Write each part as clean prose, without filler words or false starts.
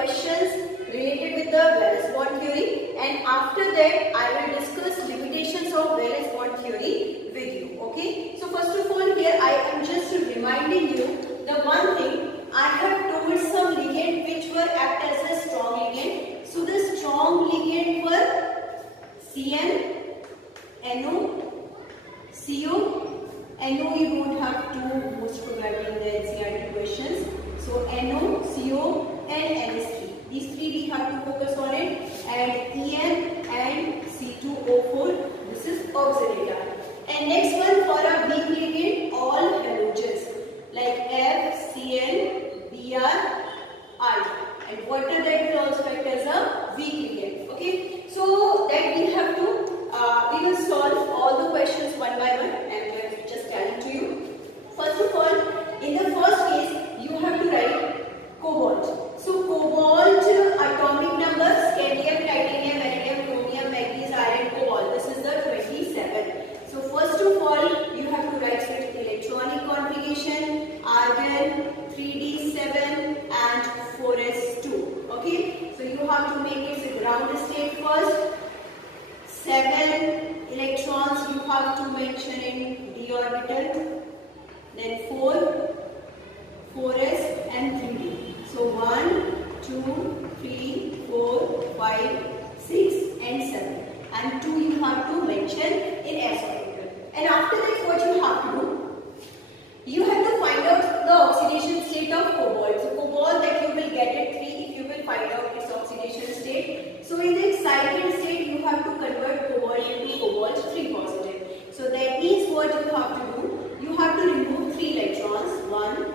questions related with the valence bond theory, and after that I will discuss limitations of valence bond theory with you. Okay, so first of all, here I am just reminding you the one thing. I have told some ligand which were act as a strong ligand. So the strong ligand were CN, NO, CO. NO you don't have to most probably in the NCERT questions. So NO, CO and NS3. These three we have to focus on it, and EN and C2O4. This is auxiliary. And next one, for a weak ligand, all halogens like F, Cl, Br, I, and water that will also act as a weak ligand. Okay, so that we have to we will solve all the questions one by one, and we are just telling to you. First of all, in the first case, you have to write cobalt. So cobalt atomic numbers: scandium, titanium, vanadium, chromium, manganese, iron, cobalt. This is the 27. So first of all, you have to write its electronic configuration: argon 3d7 and 4s2. Okay, so you have to make its ground state first. 7 electrons you have to mention in d orbital, then 4, 4s and 3d. So 1, 2, 3, 4, 5, 6 and 7, and 2 you have to mention in s orbital. And after that, what you have to do, you have to find out the oxidation state of cobalt. So cobalt that you will get at 3 if you will find out its oxidation state. So in the excited state, you have to convert cobalt into cobalt 3 positive. So that means what you have to do, you have to remove 3 electrons. 1,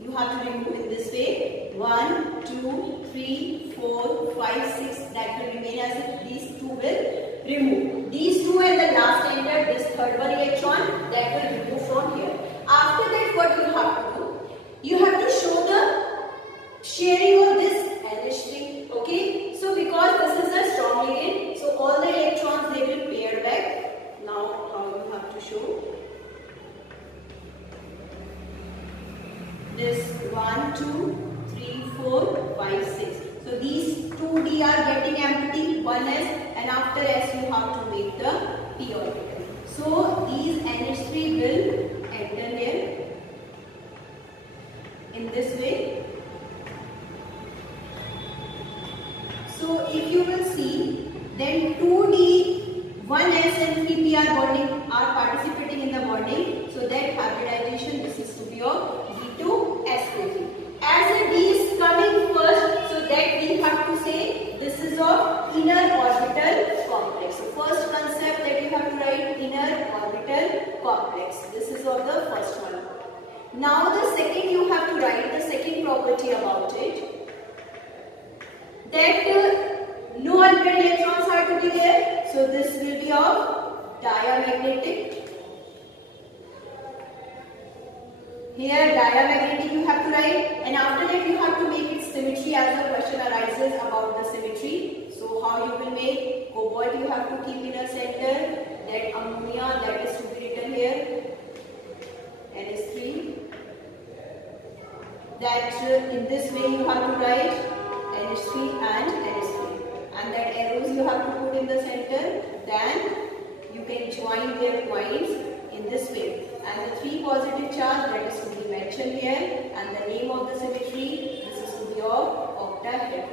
you have to remove in this way. 1, 2, 3, 4, 5, 6. That will remain as if these 2 will remove. These 2 and the last enter this third one electron that will remove from here. After that, what you have to do, you have to show the sharing of this NH3. Okay, so because this is a strong ligand, so all the electrons they will pair back. Now how you have to show this 1, 2, 3, 4, 5, 6. So these 2d are getting empty, 1s, and after s you have to make the p orbital. So these NH3 will enter here in this way. So if you will see, then 2d, 1s and 3p are bonding, are participating in the bonding. So that hybridization, this is to be of D2sp3. As a D is coming first, so that we have to say this is of inner orbital complex. So first concept that you have to write, inner orbital complex. This is of the first one. Now the second you have to write the second property about it, that no unpaired electrons are to be there. So this will be of diamagnetic. Here diamagnetic you have to write, and after that you have to make its symmetry as the question arises about the symmetry. So how you will make cobalt, you have to keep in a center, that ammonia that is to be written here, NH3. That in this way you have to write NH3 and NH3, and that arrows you have to put in the center. Then you can join their points in this way. And the 3 positive charge that is to be mentioned here, and the name of the symmetry, this is to be of octahedral.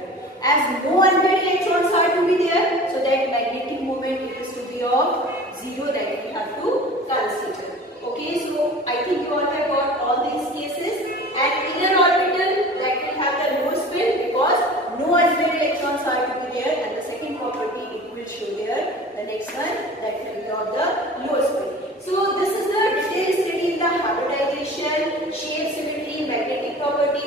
As no unpaired electrons are to be there, so that magnetic moment is to be of 0, that we have to consider. Okay, so I think you all have got all these cases. And inner orbital, that will have the low spin because no unpaired electrons are to be there, and the second property it will show here. The next one, that will be of the low spin. So this is the detailed study in the hybridization, shape, symmetry, magnetic property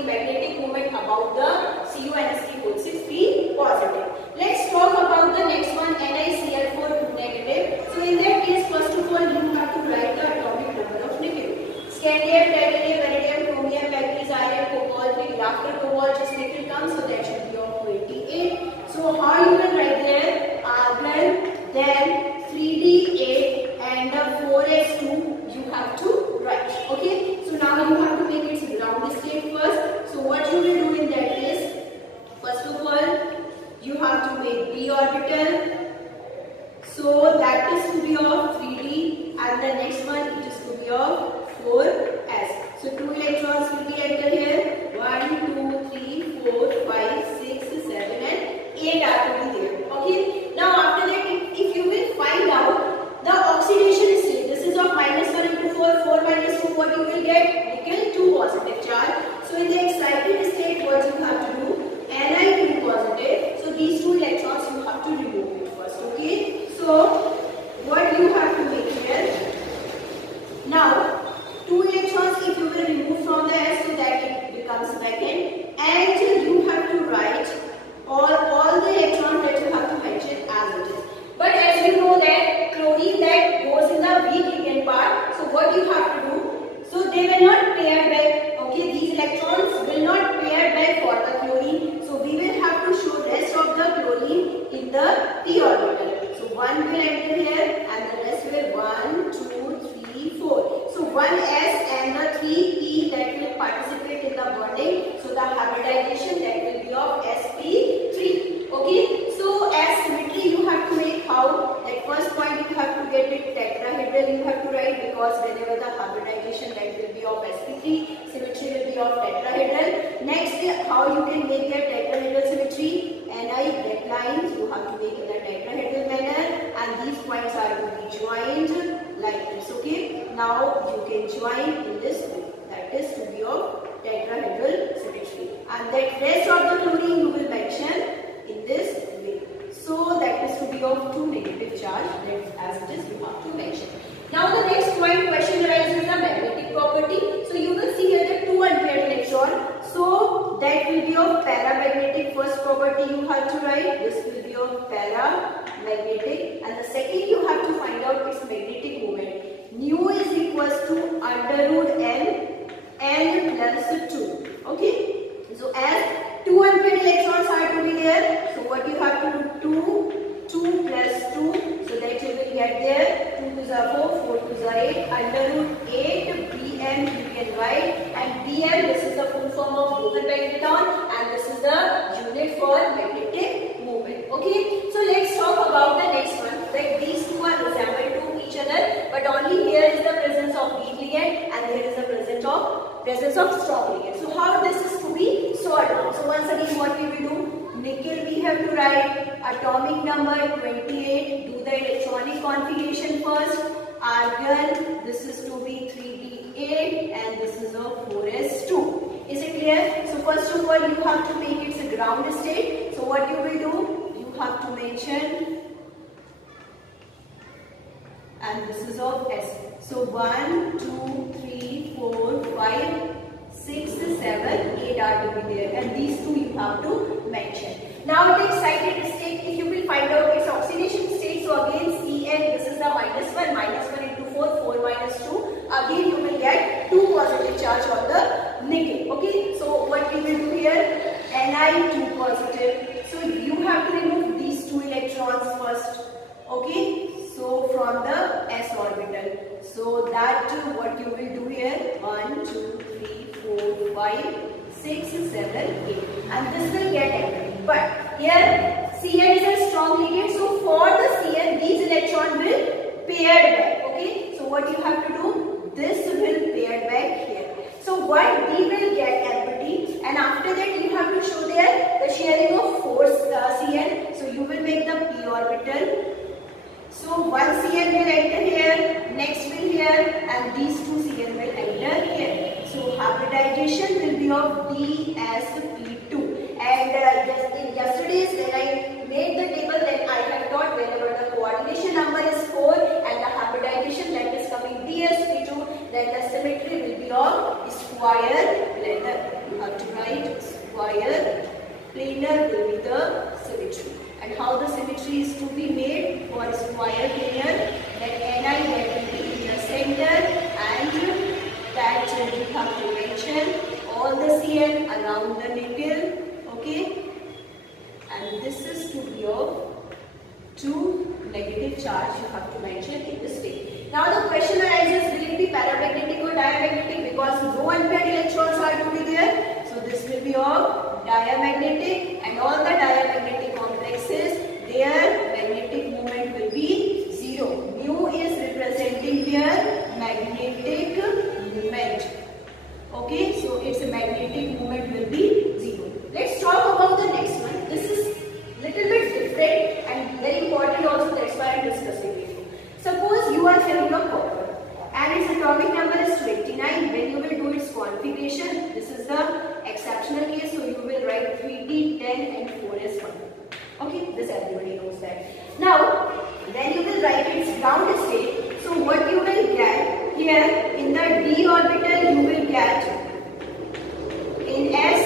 how you can make their tetrahedral symmetry. Ni red lines you have to make in a tetrahedral manner, and these points are to be joined like this. Okay. Now you can join in this way. That is to be of tetrahedral symmetry, and that rest of the chlorine you will mention in this way. So that is to be of 2 negative charge. That as it is you have to mention. Now the next point question arises the magnetic property. So you will see here the 2 unpaired electron. So that will be of paramagnetic. First property you have to write. This will be of paramagnetic, and the second you have to find out its magnetic moment. Nu is equals to under root n plus 2. Okay. So as 2 unpaired electrons are to be there, so what you have to do? 2 plus 2, so that you will get there 2 to the 4, 4 to the 8, under root 8 Bm you can write, and Bm, this is the full form of Bohr magneton, and this is the unit for magnetic moment. Okay, so let's talk about the next one. Like these two are resembled to each other, but only here is the presence of weak ligand and here is the presence of strong ligand. So how this is to be sorted out? So once again what we will do? Nickel we have to write atomic number 28, do the electronic configuration first. Argon, this is to be 3d8 and this is of 4s2. Is it clear? So first of all you have to make its ground state. So what you will do? You have to mention, and this is of S. So 1, 2, 3, 4, 5, 6, 7, 8 are to be there, and these two you have to mention. Now the excited state, if you will find out its oxidation state, so again Cn, this is the -1 into 4, 4 minus 2, again you will get 2 positive charge on the nickel. Okay, so what we will do here? Ni 2 positive. So you have to remove these 2 electrons first. Okay, so from the s orbital. So that what you will do here? 1, 2, 3, 4, 5, 6, 7, 8, and this will get empty. But here Cn is a strong ligand, so for the Cn these electrons will pair back. Okay, so what you have to do? This will pair back here. So what D will get empty, and after that you have to show there the sharing of force Cn. So you will make the p orbital. So one Cn will enter here, next will here, and these two Cn will enter here. So hybridization will be of dsp2. And in yesterday's when I made the table, then I have taught whenever the coordination number is 4 and the hybridization that is coming dsp2, then the symmetry will be of square planar. You have to write square planar will be the symmetry. And how the symmetry is to be made for square planar? That Ni that will be in the center, and that you have to mention all the Cn around the nickel. Okay, and this is to be of 2 negative charge you have to mention in this way. Now the question arises, will it be paramagnetic or diamagnetic? Because no unpaired electrons are to be there. So this will be of diamagnetic, and all the diamagnetic complexes, their magnetic moment will be 0. Mu is representing their magnetic moment. Okay, so its magnetic moment will be 0. Let's talk about the next one. This is little bit different and very important also, that's why I am discussing with you. Suppose you are having a copper and its atomic number is 29. When you will do its configuration, this is the exceptional case, so you will write 3d10 and 4s1. Okay, this everybody knows that. Now, then you will write its ground state. So what you will get here in the d orbital, you will get in s,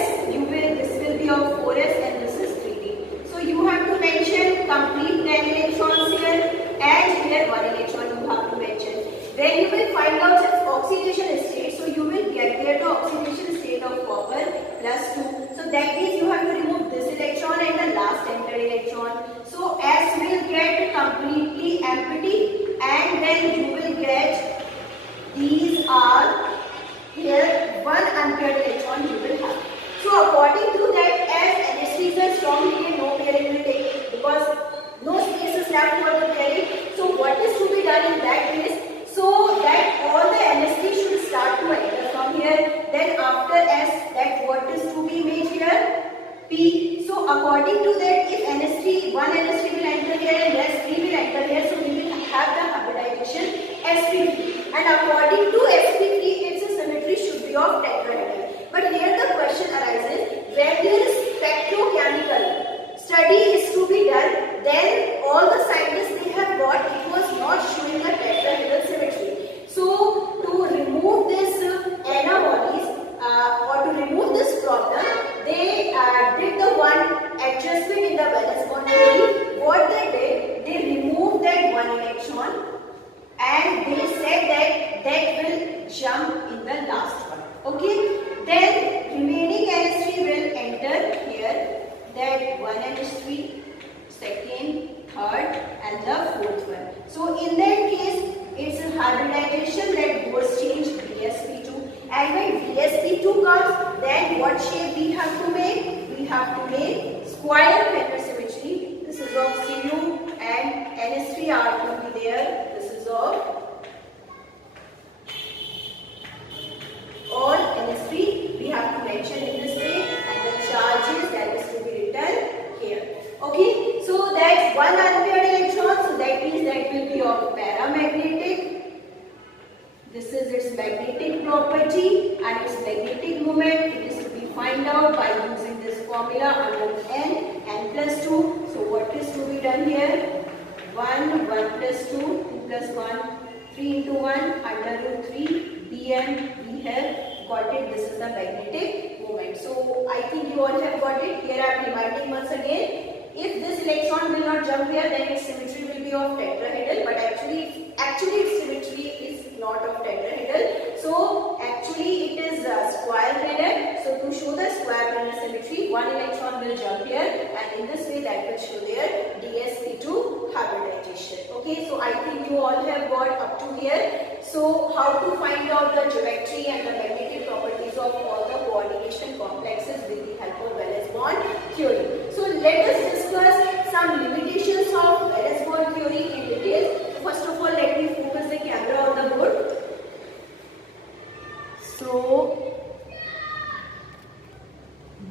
this will be of 4s and this is 3d. So you have to mention complete 10 electrons here, and here 1 electron you have to mention. Then you will find out its oxidation state. So you will get there the oxidation state of copper +2. So that means you have to remove this electron and the last entered electron. So S will get completely empty, and then you will get these are here 1 unpaired electron you will have. So according to that, as NH3 is a strong ligand, no pairing will take it because no space is left for the pairing. So what is to be done in that case? So that all the NH3 should start to enter from here. Then after S, that what is to be made here? P. So according to that, if NH3, one NH3 will enter here and rest 3 will enter here, so we will have the hybridization sp3. And according to sp3, its symmetry should be of tetrahedral. But here the question arises, when there is spectrochemical study is to be done, then all the scientists they have got, it was not showing a tetrahedral symmetry. So to remove this anomalies or to remove this problem, they did the one adjustment in the valence bond theory. What they did, they removed that one electron and they said that that will jump in the last one. Okay. Then remaining NH3 will enter here. That one NH3, second, third, and the fourth one. So in that case, it's a hybridization that was changed VsP2. And when VsP2 comes, then what shape we have to make? We have to make square planar symmetry. This is of Cu and NH3 are to be there. This is of all NH3. We have to mention in this way, and the charges that is to be written here. Okay, so that's one unpaired electron, so that means that will be of paramagnetic. This is its magnetic property and its magnetic moment. It is to be found out by using this formula under n plus 2. So what is to be done here? 1 plus 2, 2 plus 1, 3 into 1 under root 3 dm. We have got it. This is the magnetic moment. So I think you all have got it. Here I am reminding once again. If this electron will not jump here, then its symmetry will be of tetrahedral. But actually its symmetry is not of tetrahedral. So actually it is square planar. So to show the square planar symmetry, one electron will jump here, and in this way that will show their dsp2 hybridization. Okay, so I think you all have got up to here. So how to find out the geometry and the magnetic properties of all the coordination complexes with the help of valence bond theory. So let us discuss some limitations of valence bond theory in detail. First of all, let me focus the camera on the board. So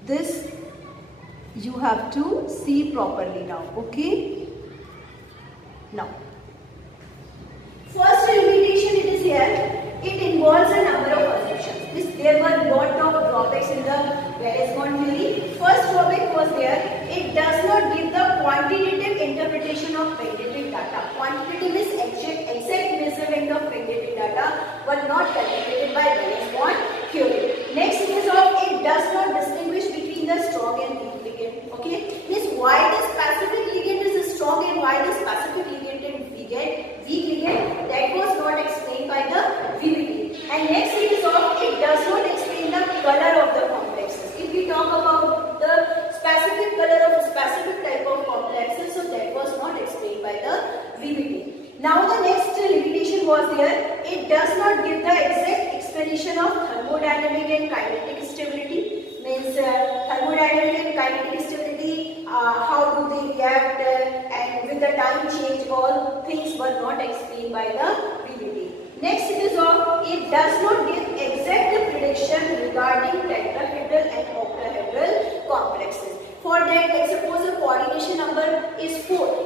this you have to see properly now. Okay. Now, first limitation it is here. It involves a number of assumptions. There were lot of drawbacks in the valence bond theory. First drawback was there. It does not give the quantitative interpretation of magnetic data. Quantitative is exact measurement of magnetic data were not calculated by valence bond theory. Next is it does not distinguish between the strong and weak ligand. Okay, means why the specific ligand is strong and why the specific ligand is weak ligand, that was not explained by the VBD. And next is it does not explain the color of the complexes. If we talk about the specific color of a specific type of complexes, so that was not explained by the VBD. Now the next limitation was there. It does not give the exact explanation of thermodynamic and kinetic stability. Means thermodynamic and kinetic stability, how do they react, and with the time change, all things were not explained by the VBD. Next is it does not give exact prediction regarding tetrahedral and octahedral complexes. For that, let's suppose the coordination number is 4.